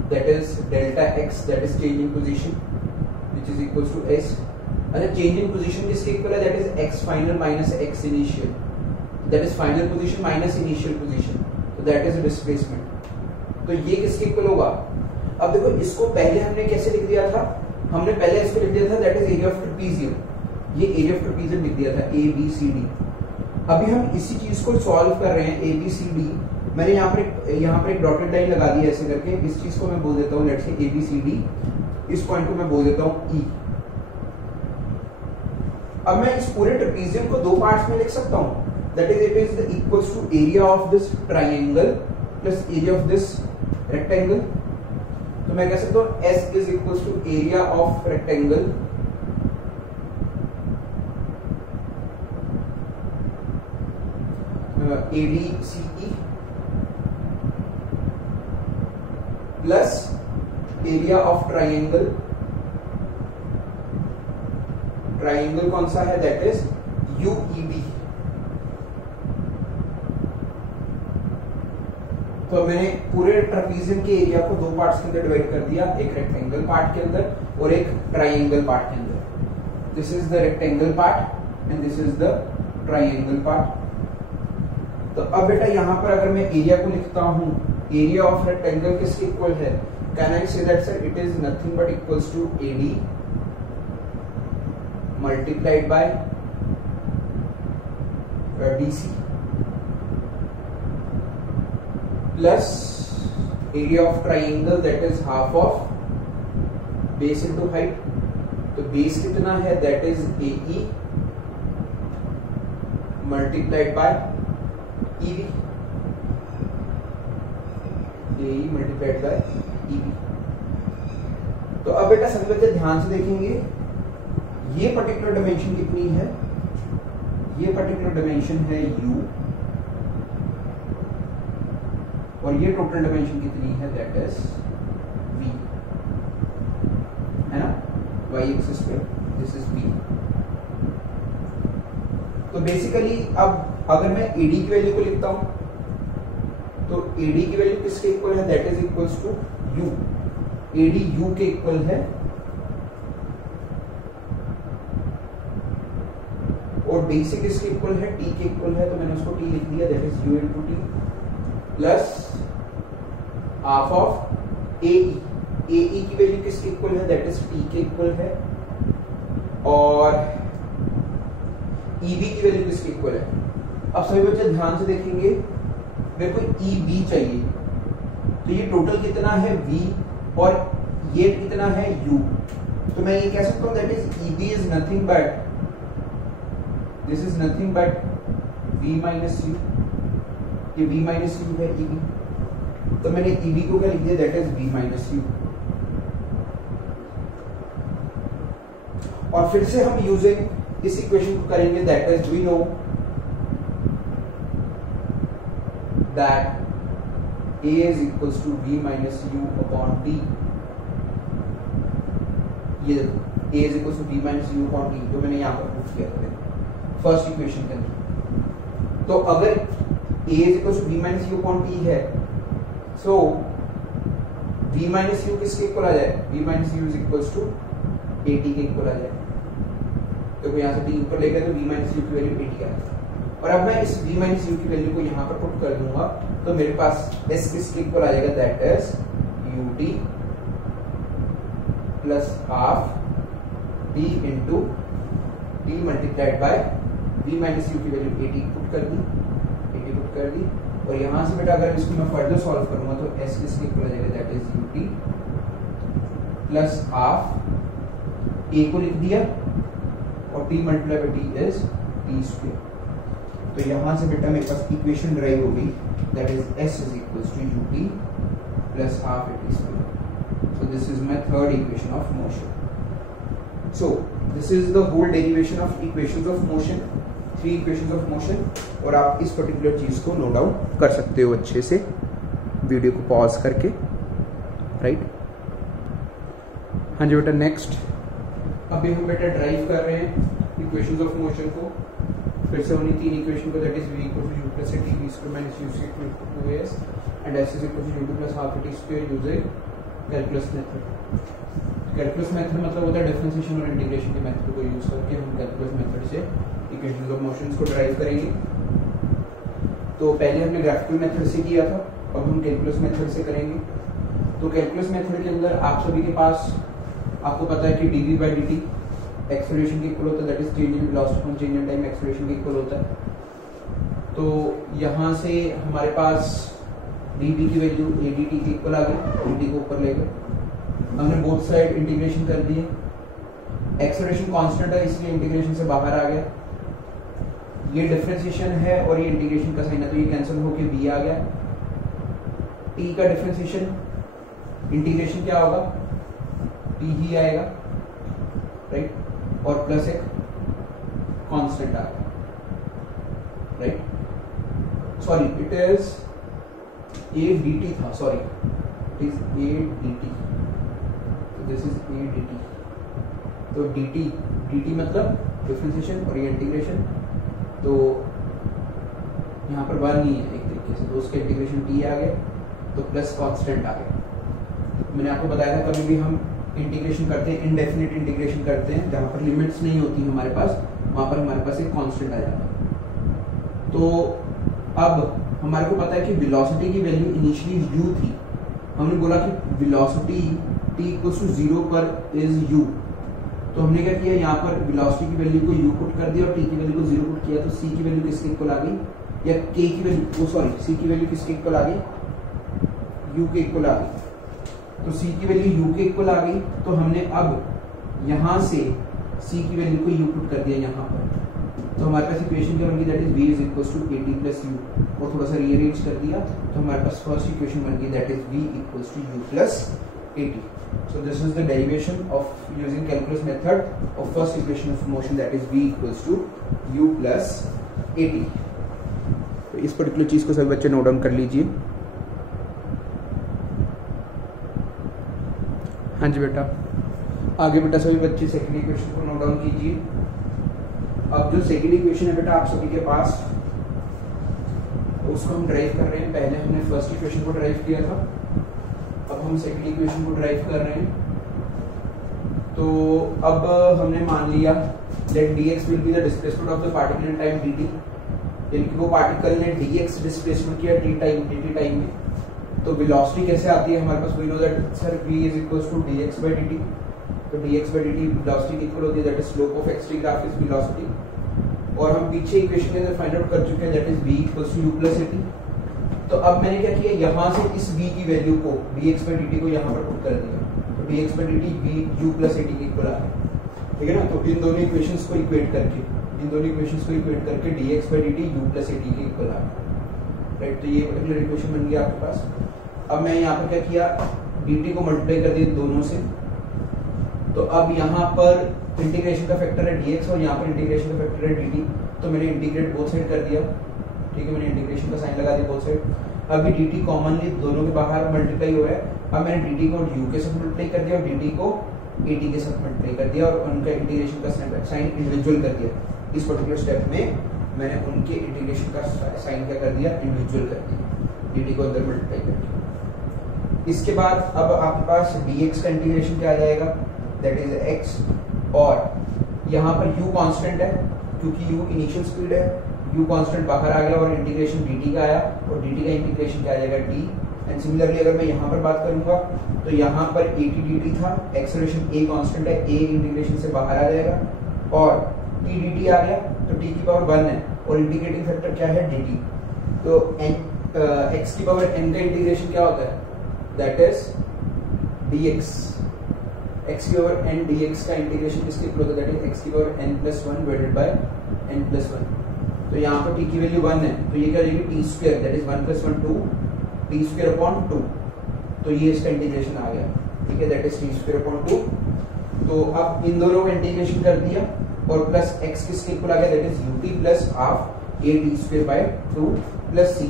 that is delta x, that is change in position which is equal to s. अच्छा, चेंज इन पोजीशन किसके इक्वल है, that is x final minus x initial, that is final position minus initial position, तो दैट इज डिस्प्लेसमेंट। तो ये किसके इक्वल होगा। अब देखो, इसको पहले हमने कैसे लिख दिया था, हमने पहले इसको लिख दिया था that is area of trapezium, ये एरिया ऑफ ट्रेपेजियम लिख दिया था ए बी सी डी। अभी हम इसी चीज को सॉल्व कर रहे हैं, ए बी सी डी। मैंने यहाँ पर एक डॉटेड लाइन लगा दी है ऐसे करके, इस चीज को मैं बोल देता हूँ let's say a b c d, इस पॉइंट को मैं बोल देता हूँ ई। अब मैं इस पूरे ट्रेपेजियम को दो पार्ट्स में लिख सकता हूं, that is it is equals to area of this triangle plus area of this rectangle. तो मैं कह सकता हूं S is equals to area of rectangle ADCE plus area of triangle, triangle कौन सा है, दैट इज UEB। तो मैंने पूरे ट्रेपेजियम के एरिया को दो पार्ट्स के अंदर डिवाइड कर दिया, एक रेक्टेंगल पार्ट के अंदर और एक ट्राइंगल पार्ट के अंदर। This is the rectangle part and this is the triangle part. तो अब बेटा यहां पर अगर मैं एरिया को लिखता हूं, एरिया ऑफ रेक्टेंगल किसके इक्वल है, can I say that sir it is nothing but equals to AD multiplied by BC plus area of triangle, that is half of base into height। तो base कितना है, that is AE multiplied by EB, AE multiplied by EB। तो अब बेटा सभी बच्चे ध्यान से देखेंगे, ये पर्टिकुलर डायमेंशन कितनी है, ये पर्टिकुलर डायमेंशन है u, और ये टोटल डायमेंशन कितनी है, दैट इज v, है ना, y एक्सिस पे, दिस इज v। तो बेसिकली अब अगर मैं AD की वैल्यू को लिखता हूं तो AD की वैल्यू किसके इक्वल है, that is equals to u। AD u के इक्वल है और DC किसके इक्वल है, T के इक्वल है, तो मैंने उसको T लिख दिया, that is u into T plus half of AE। AE की वैल्यू किसके इक्वल है, दैट इज T के इक्वल है, और EB की वैल्यू किसके इक्वल है। अब सभी बच्चे ध्यान से देखेंगे, मेरे को EB चाहिए, तो ये टोटल कितना है V और ये कितना है U। तो मैं ये कह सकता हूं that is EB is nothing but this is nothing but v minus u, ये v माइनस यू है eb, तो मैंने eb को क्या लिख दिया, that is v minus u. और फिर से हम यूजिंग इस इक्वेशन को करेंगे, that is we know that a is equals to v minus u upon t। ये देखो a is equals to v minus u upon t, जो मैंने यहाँ पर प्रूफ किया था फर्स्ट इक्वेशन के अंदर। तो अगर a is equals to v minus u upon t है, so v minus u किसके इक्वल आ जाए, v minus u is equals to at के इक्वल आ जाए। देखो यहाँ से t ऊपर ले गए तो v minus u की वैल्यू 80 आ जाए। और अब मैं इस v माइनस u की वैल्यू को यहाँ पर पुट कर दूंगा, तो मेरे पास s किसके इक्वल आ जाएगा, that is ut plus half t into t multiplied bye v minus u की वैल्यू 80 पुट कर दी। और यहाँ से बेटा अगर इसको मैं फर्दर सॉल्व करूंगा तो s किसके इक्वल आ जाएगा, that is ut plus half a को लिख दिया और t multiplied by t is t square. तो यहां से बेटा मेरे पास इक्वेशन ड्राइव होगी, that is s is equals to ut plus half at square. So this is my third equation of motion. So this is the whole derivation of equations of motion, 3 equations of motion. और आप इस पर्टिकुलर चीज को नोट डाउन कर सकते हो अच्छे से वीडियो को पॉज करके, राइट। हाँ जी बेटा, नेक्स्ट अभी हम बेटा ड्राइव कर रहे हैं इक्वेशंस ऑफ मोशन को, फिर से उन्हीं 3 इक्वेशन को, that is v equal to u plus at v square minus u c equal to 2as and s is equal to u2 plus half at square using calculus method. Calculus method मतलब होता है डिफरेंशिएशन और इंटीग्रेशन के मेथड को यूज करके हम कैलकुलस मेथड से इक्वेशंस ऑफ मोशंस को ड्राइव करेंगे। तो पहले हमने ग्राफिकल मेथड से किया था, अब हम कैलकुलस मेथड से करेंगे। तो कैलकुलस मेथड के अंदर आप सभी के पास, आपको पता है कि dv बाई dt एक्सेलरेशन के इक्वल होता है, that is change in velocity upon change in time acceleration के इक्वल होता है। तो यहाँ से हमारे पास dv की वैल्यू adt के इक्वल आ गई, dt को ऊपर ले गए, हमने बोथ साइड इंटीग्रेशन कर दिए। एक्सेलरेशन कांस्टेंट है इसलिए इंटीग्रेशन से बाहर आ गया, ये डिफरेंशिएशन है और ये इंटीग्रेशन का साइन है तो ये कैंसिल होके b आ गया। t का डिफरेंशिएशन इंटीग्रेशन क्या होगा, t ही आएगा, राइट, और प्लस एक कांस्टेंट आ गया, right. Sorry it is a dt था, sorry it is a dt, this is a dt। तो dt मतलब डिफरेंशिएशन और ये इंटीग्रेशन, तो यहाँ पर 1 नहीं है एक तरीके से, तो उसके इंटीग्रेशन t आ गया तो प्लस कांस्टेंट आ गया। मैंने आपको बताया था कभी भी हम इंटीग्रेशन करते हैं, इनडेफिनिट इंटीग्रेशन करते हैं, जहां पर लिमिट्स नहीं होती हमारे पास, वहां पर हमारे पास एक कांस्टेंट आ जाता है। तो अब हमारे को पता है कि वेलोसिटी की वैल्यू इनिशियली u थी, हमने बोला कि वेलोसिटी t इक्वल्स टू 0 पर इज u, तो हमने क्या किया, यहाँ पर वेलोसिटी की वैल्यू को u पुट कर दिया और t की वैल्यू को 0 पुट किया, तो c की वैल्यू किसके इक्वल आ गई, या k की वैल्यू, सॉरी c की वैल्यू किसके इक्वल आ गई, u के इक्वल आ गई। तो c की वैल्यू u के इक्वल आ गई, तो हमने अब यहाँ से c की वैल्यू को u पुट कर दिया यहाँ पर, तो हमारे पास इक्वेशन क्या बन गई, that is v is equals to at plus u, और थोड़ा सा रीअरेंज कर दिया तो हमारे पास फर्स्ट इक्वेशन बन गई, that is v equals to u plus at। So this is the derivation of using calculus method of first equation of motion, that is v equals to u plus at। तो इस पर्टिकुलर चीज को सभी बच्चे नोट डाउन कर लीजिए। हाँ जी बेटा, आगे बेटा सभी बच्चे सेकंड इक्वेशन को नोट डाउन कीजिए। अब जो सेकंड इक्वेशन है बेटा आप सभी के पास, उसको हम ड्राइव कर रहे हैं। पहले हमने फर्स्ट इक्वेशन को ड्राइव किया था, अब हम सेकंड इक्वेशन को ड्राइव कर रहे हैं। तो अब हमने मान लिया that dx will be the displacement of the particle in time dt, यानी कि वो पार्टिकल ने dx डिस्प्लेसमेंट किया dt टाइम में। तो वेलोसिटी कैसे आती है हमारे पास, we know that sir v is equals to dx by dt, तो dx बाय dt वेलोसिटी की इक्वल होती है, that is slope of x t graph is velocity. और हम पीछे इक्वेशन के अंदर फाइंड आउट कर चुके हैं, that is v equals to u plus at। तो अब मैंने क्या किया, यहाँ से इस v की वैल्यू को dx बाय dt को यहाँ पर पुट कर दिया, तो dx by dt v u plus at के इक्वल आ गया। ठीक है ना। तो इन दोनों इक्वेशंस को इक्वेट करके dx by dt u plus at के इक्वल आ गया, राइट। तो ये पर्टिकुलर इक्वेशन बन गया आपके पास। अब मैं यहाँ पर क्या किया, dt को मल्टीप्लाई कर दिया दोनों से, तो अब यहाँ पर इंटीग्रेशन का फैक्टर है dx और यहाँ पर इंटीग्रेशन का फैक्टर है dt, तो मैंने इंटीग्रेट बोथ साइड कर दिया, ठीक है, मैंने इंटीग्रेशन का साइन लगा दिया बोथ साइड। अभी dt कॉमनली दोनों के बाहर मल्टीप्लाई हुआ है, अब मैंने dt को u के साथ मल्टीप्लाई कर दिया और dt को at के साथ मल्टीप्लाई कर दिया और उनका इंटीग्रेशन का साइन इंडिविजुअल कर दिया। इस पर्टिकुलर स्टेप में मैंने उनके इंटीग्रेशन का साइन क्या कर दिया, इंडिविजुअल कर दिया, dt को अंदर मल्टीप्लाई कर दिया। इसके बाद अब आपके पास dx का इंटीग्रेशन क्या आ जाएगा, दैट इज x, और यहाँ पर u कांस्टेंट है क्योंकि u इनिशियल स्पीड है, u कांस्टेंट बाहर आ गया और इंटीग्रेशन dt का आया और dt का इंटीग्रेशन क्या आ जाएगा t। एंड सिमिलरली अगर मैं यहाँ पर बात करूंगा तो यहाँ पर at dt था, एक्सेलरेशन a कांस्टेंट है, a इंटीग्रेशन से बाहर आ जाएगा और t dt आ गया, तो t की पावर 1 है और इंटीग्रेटिंग फैक्टर क्या है dt, तो x की पावर n का इंटीग्रेशन क्या होता है, दैट इज dx, x की पावर n dx का इंटीग्रेशन किसके इक्वल होता है, दैट इज x की power n plus 1 divided by n plus 1। तो यहाँ पर t की वैल्यू 1 है, तो ये क्या हो जाएगी t square, that is 1 plus 1 2 t square upon 2, तो ये इसका इंटीग्रेशन आ गया, ठीक है, that is t square upon 2। तो अब इन दोनों का इंटीग्रेशन कर दिया और प्लस x किसके इक्वल आ गया, that is ut plus half a t square by 2 plus c,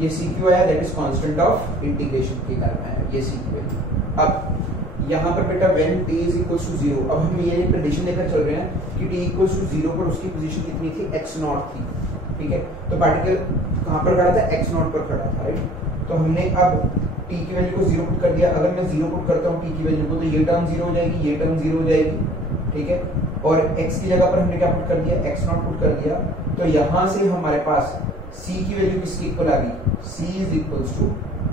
ये c क्यों आया, that is constant of integration के कारण आया ये c की वैल्यू। अब यहाँ पर बेटा when t is equals to 0, अब हम ये कंडीशन लेकर चल रहे हैं कि t इक्वल्स टू 0 पर उसकी पोजीशन कितनी थी, x नॉट थी, ठीक है। तो पार्टिकल कहाँ पर खड़ा था, x नॉट पर खड़ा था, राइट। तो हमने अब t की वैल्यू को 0 पुट कर दिया, अगर मैं 0 पुट करता हूँ t की वैल्यू को तो ये टर्म 0 हो जाएगी, ये टर्म 0 हो जाएगी, ठीक है। और x की जगह पर हमने क्या पुट कर दिया, x नॉट पुट कर दिया, तो यहाँ से हमारे पास c की वैल्यू किसकी इक्वल आ गई, c is equals to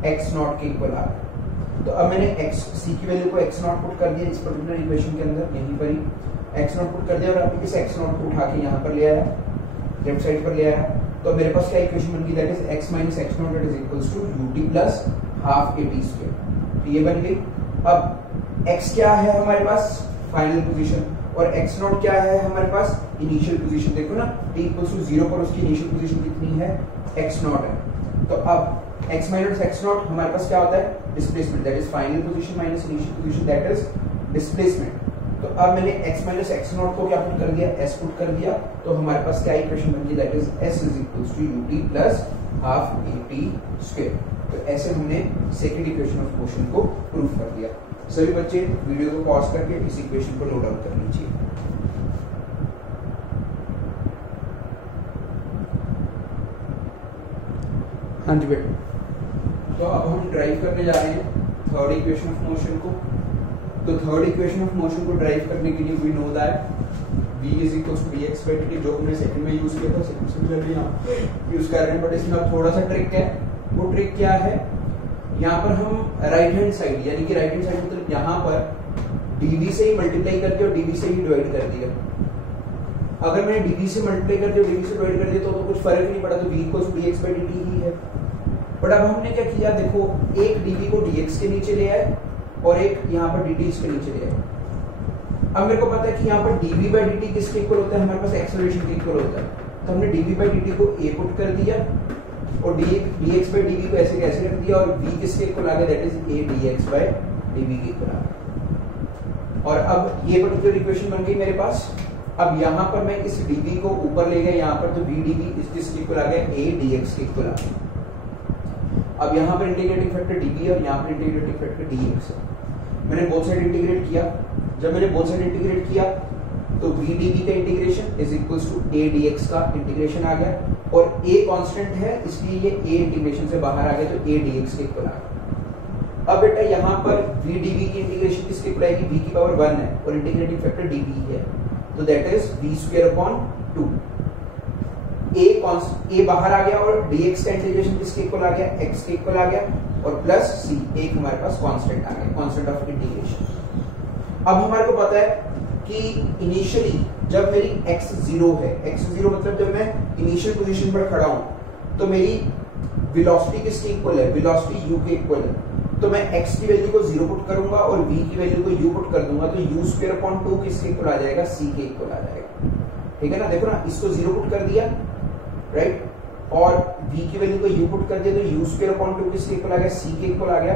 x naught के इक्वल आ गई। तो अब मैंने c की वैल्यू को x नॉट पुट कर दिया इस पर्टिकुलर इक्वेशन के अंदर, यहीं पर ही x नॉट पुट कर दिया और अब इस x नॉट को उठा के यहाँ पर ले आया, लेफ्ट साइड पर ले आया, तो मेरे पास क्या इक्वेशन बन गई, that is x minus x naught that is equals to ut plus half a t square, तो ये बन गई। अब x क्या है हमारे पास, फाइनल पोजीशन, और x नॉट क्या है हमारे पास, इनिशियल पोजीशन। देखो ना t इक्वल्स टू 0 पर उसकी इनिशियल पोजीशन कितनी है, x नॉट है, तो अब x माइनस x नॉट हमारे पास क्या होता है, displacement, that is final position minus initial position, that is displacement. तो अब मैंने x माइनस x नॉट को क्या पुट कर दिया, s पुट कर दिया, तो हमारे पास क्या इक्वेशन बन गई, that is s is equals to ut plus half at square. तो ऐसे हमने सेकंड इक्वेशन ऑफ मोशन को प्रूव कर दिया। सभी बच्चे वीडियो को पॉज करके इस इक्वेशन को नोट आउट कर लीजिए। हाँ जी बेटा, तो अब हम ड्राइव करने जा रहे हैं थर्ड इक्वेशन ऑफ मोशन को। तो थर्ड इक्वेशन ऑफ मोशन को ड्राइव करने के लिए we know that v is equals to dx by dt, जो हमने सेकंड में यूज किया था, सेकंड से भी यहाँ यूज कर रहे हैं, बट इसमें थोड़ा सा ट्रिक है। वो ट्रिक क्या है, यहाँ पर हम राइट हैंड साइड, यानी कि राइट हैंड साइड मतलब यहाँ पर dv से ही मल्टीप्लाई करके और dv से ही डिवाइड कर दिया। अगर मैंने dv से मल्टीप्लाई कर दिया, dv से डिवाइड कर दिया तो कुछ फर्क नहीं पड़ा, तो v equals to dx by dt ही है। बट अब हमने क्या किया, देखो एक dv को dx के नीचे ले आए और एक यहाँ पर dt इसके नीचे ले आए। अब मेरे को पता है कि यहाँ पर dv by dt किसके इक्वल होता है, हमारे पास एक्सेलरेशन के इक्वल होता है, तो हमने dv by dt को a पुट कर दिया और dx by dv को ऐसे कैसे रख दिया और v किसके इक्वल आ गया, that is a dx by dv के इक्वल आ गया। और अब ये पर्टिकुलर इक्वेशन बन गई मेरे पास। अब यहाँ पर मैं इस dv को ऊपर ले गया यहाँ पर, तो v dv इस किसके इक्वल आ गया, a dx के इक्वल आ गया। अब यहाँ पर इंटीग्रेटिंग फैक्टर dv और यहाँ पर इंटीग्रेटिंग फैक्टर dx है। मैंने बोथ साइड इंटीग्रेट किया, जब मैंने बोथ साइड इंटीग्रेट किया तो v dv का integration is equals to a dx का इंटीग्रेशन आ गया और a कांस्टेंट है इसलिए ये a इंटीग्रेशन से बाहर आ गया, तो a dx के इक्वल आ गया। अब बेटा यहाँ पर v dv की इंटीग्रेशन किसके इक्वल आएगी, v की पावर 1 है और इंटीग्रेटिंग फैक्टर dv है, तो that is v square upon 2। a बाहर आ गया और dx का इंटीग्रेशन किसके इक्वल आ गया, x के इक्वल आ गया और प्लस c, एक हमारे पास कांस्टेंट आ गया, कांस्टेंट ऑफ इंटीग्रेशन। अब हमारे को पता है कि इनिशियली जब मेरी x 0 है, x 0 मतलब जब मैं इनिशियल पोजीशन पर खड़ा हूं तो मेरी वेलोसिटी किसके इक्वल है, वेलोसिटी u के इक्वल है। तो मैं x की वैल्यू को 0 पुट करूंगा और v की वैल्यू को u पुट कर दूंगा, तो u स्क्वायर अपॉन 2 किसके इक्वल आ जाएगा, c के इक्वल आ जाएगा। ठीक है ना, देखो ना, इसको 0 पुट कर दिया, राइट, और v की वैल्यू को u पुट कर दिया, तो u स्क्वायर अपॉन 2 किसके इक्वल आ गया, c के इक्वल आ गया।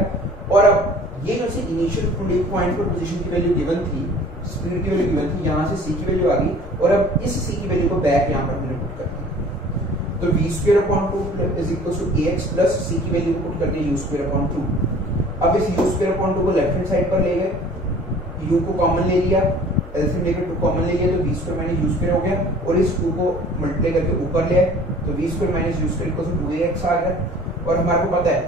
और अब ये जो सी इनिशियल पॉइंट पर पोजीशन की वैल्यू गिवन थी, स्पीड की वैल्यू गिवन थी, यहाँ से c की वैल्यू आ गई, और अब इस c की वैल्यू को बैक यहाँ पर मैंने पुट कर दिया, तो v square upon 2 is equal to ax plus c की वैल्यू को पुट कर दिया u स्क्वायर अपॉन 2। अब इस u स्क्वायर अपॉन 2 को लेफ्ट हैंड साइड पर ले गए, u को कॉमन ले लिया, एलसीएम लेकर 2 कॉमन ले लिया, तो v square minus u square हो गया, और इस 2 को मल्टीप्लाई करके ऊपर ले आए, तो v square minus u square equal to 2ax आ गया। और हमारे को पता है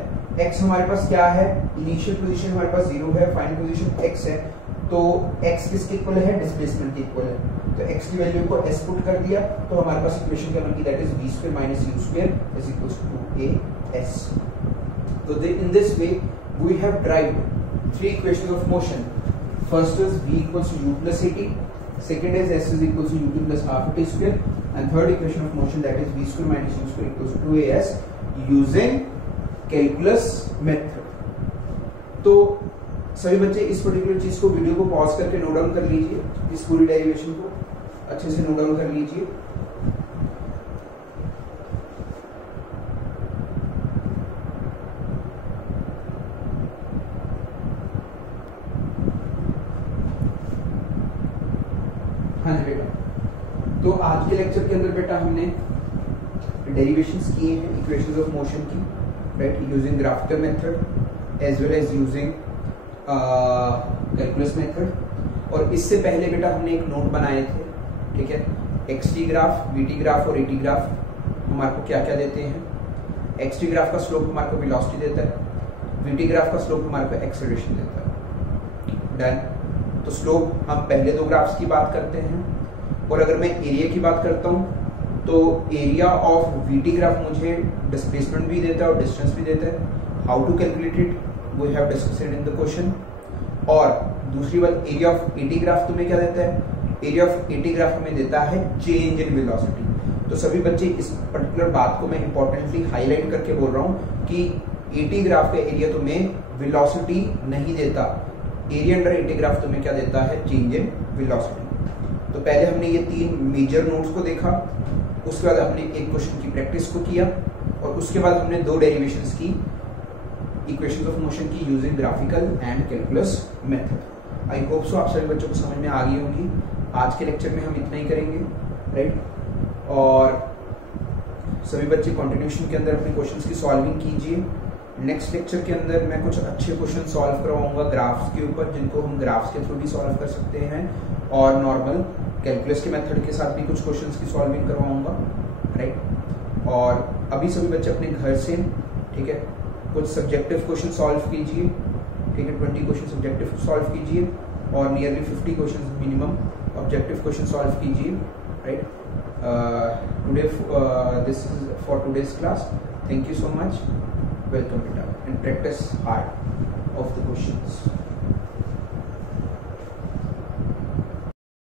x हमारे पास क्या है, इनिशियल पोजीशन हमारे पास 0 है, फाइनल पोजीशन x है, तो x किसके इक्वल है, डिस्प्लेसमेंट के इक्वल है, तो x की वैल्यू को s पुट कर दिया, तो हमारे पास इक्वेशन क्या बनती है, that is v square minus u square is equal to 2as। तो in this way we have derived 3 equations of motion. First is v equals to u plus at, second is s is equals to ut plus half at square, and third equation of motion, that is v square minus u square equals to 2as using calculus method. तो सभी बच्चे इस पर्टिकुलर चीज को, वीडियो को पॉज करके नोट डाउन कर लीजिए, इस पूरी डेरिवेशन को अच्छे से नोट डाउन कर लीजिए। हाँ जी बेटा, तो आज के लेक्चर के अंदर बेटा हमने डेरिवेशंस किए हैं इक्वेशंस ऑफ मोशन की, right, using graphical method as well as using calculus method. और इससे पहले बेटा हमने एक नोट बनाए थे, ठीक है, एक्सटी ग्राफ, वीटी ग्राफ और एटी ग्राफ हमारे को क्या क्या देते हैं। एक्सटी ग्राफ का स्लोप हमारे को वेलोसिटी देता है, वीटी ग्राफ का स्लोप हमारे को एक्सेलरेशन देता है। डन। तो स्लोप हम पहले 2 ग्राफ्स की बात करते हैं, और अगर मैं एरिया की बात करता हूं तो एरिया ऑफ वीटी ग्राफ मुझे डिस्प्लेसमेंट भी देता है और डिस्टेंस भी देता है। How to calculate it we have discussed in the question. और दूसरी बात, एरिया ऑफ एटी ग्राफ तुम्हें क्या देता है, एरिया ऑफ एटी ग्राफ हमें देता है चेंज इन वेलोसिटी। तो सभी बच्चे इस पर्टिकुलर बात को मैं इंपॉर्टेंटली हाईलाइट करके बोल रहा हूं कि एटी ग्राफ का एरिया तुम्हें वेलोसिटी नहीं देता, एरिया अंडर एटी ग्राफ तुम्हें क्या देता है, चेंज इन वेलोसिटी। तो पहले हमने ये 3 मेजर नोट्स को देखा, उसके बाद हमने एक क्वेश्चन की प्रैक्टिस को किया, और उसके बाद हमने 2 डेरिवेशंस की इक्वेशंस ऑफ मोशन की using graphical and calculus method. I hope so आप सभी बच्चों को समझ में आ गई होगी। आज के लेक्चर में हम इतना ही करेंगे, राइट। और सभी बच्चे कंटिन्यूशन के अंदर अपने क्वेश्चंस की सॉल्विंग कीजिए। नेक्स्ट लेक्चर के अंदर मैं कुछ अच्छे क्वेश्चन सॉल्व करवाऊंगा ग्राफ्स के ऊपर, जिनको हम ग्राफ्स के थ्रू भी सॉल्व कर सकते हैं, और नॉर्मल कैलकुलस के मेथड के साथ भी कुछ क्वेश्चंस की सॉल्विंग करवाऊंगा, राइट। और अभी सभी बच्चे अपने घर से, ठीक है, कुछ सब्जेक्टिव क्वेश्चन सॉल्व कीजिए, ठीक है, 20 क्वेश्चन सब्जेक्टिव सॉल्व कीजिए, और nearly 50 question minimum objective question solve कीजिए, right. Today this is for today's class. Thank you so much, welcome beta, and practice hard of the questions.